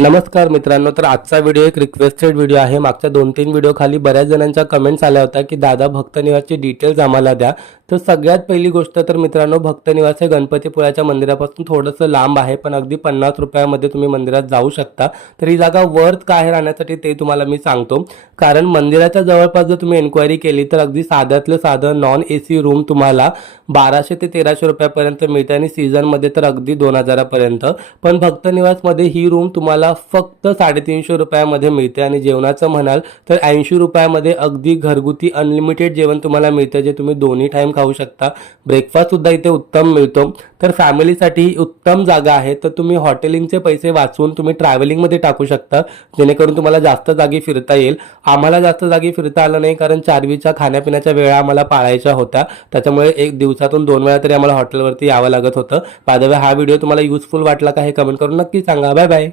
नमस्कार मित्रांनो, तर आजचा व्हिडिओ एक रिक्वेस्टेड व्हिडिओ आहे। मागच्या 2-3 व्हिडिओ खाली बऱ्याच जणांच्या कमेंट्स आल्या होत्या की दादा भक्तनिवासची डिटेल्स आम्हाला द्या। तर सगळ्यात पहिली गोष्ट तर मित्रांनो, भक्तनिवास हे गणपतीपुळ्याच्या मंदिरापासून थोडंसं लांब आहे, पण अगदी 50 रुपयामध्ये तुम्ही मंदिरात जाऊ शकता। तर ही जागा वर्थ का आहे राहण्यासाठी ते तुम्हाला मी सांगतो। कारण मंदिराच्या जवळपास जर तुम्ही एन्क्वायरी केली तर अगदी साध्यातलं साधं नॉन एसी रूम तुम्हाला 1200 ते 1300 रुपयापर्यंत मिळते आणि सीझनमध्ये तर अगदी 2000 पर्यंत। पण भक्तनिवासमध्ये ही रूम तुम्हाला फक्त 350 रुपयामध्ये मिळते आणि जेवणाचं म्हणाल तर 80 रुपयामध्ये अगदी घरगुती अनलिमिटेड जेवण तुम्हाला मिळतं, जे तुम्ही दोन्ही टाइम खाऊ शकता। ब्रेकफास्ट सुद्धा इथे उत्तम मिळतो। तर फॅमिलीसाठी ही उत्तम जागा आहे। तर तुम्ही हॉटेलिंगचे पैसे वाचवून तुम्ही ट्रॅव्हलिंगमध्ये टाकू शकता, जेणेकरून तुम्हाला जास्त जागी फिरता येईल। आम्हाला जास्त जागी फिरता आलं नाही, कारण चारवीच्या खाण्यापिण्याच्या वेळा आम्हाला पाळायच्या होत्या, त्याच्यामुळे एक दिवसातून 2 वेळा तरी आम्हाला हॉटेलवरती यावं लागत होतं। बाय द वे, हा व्हिडिओ तुम्हाला युजफुल वाटला का हे कमेंट करून नक्की सांगा। Bye bye.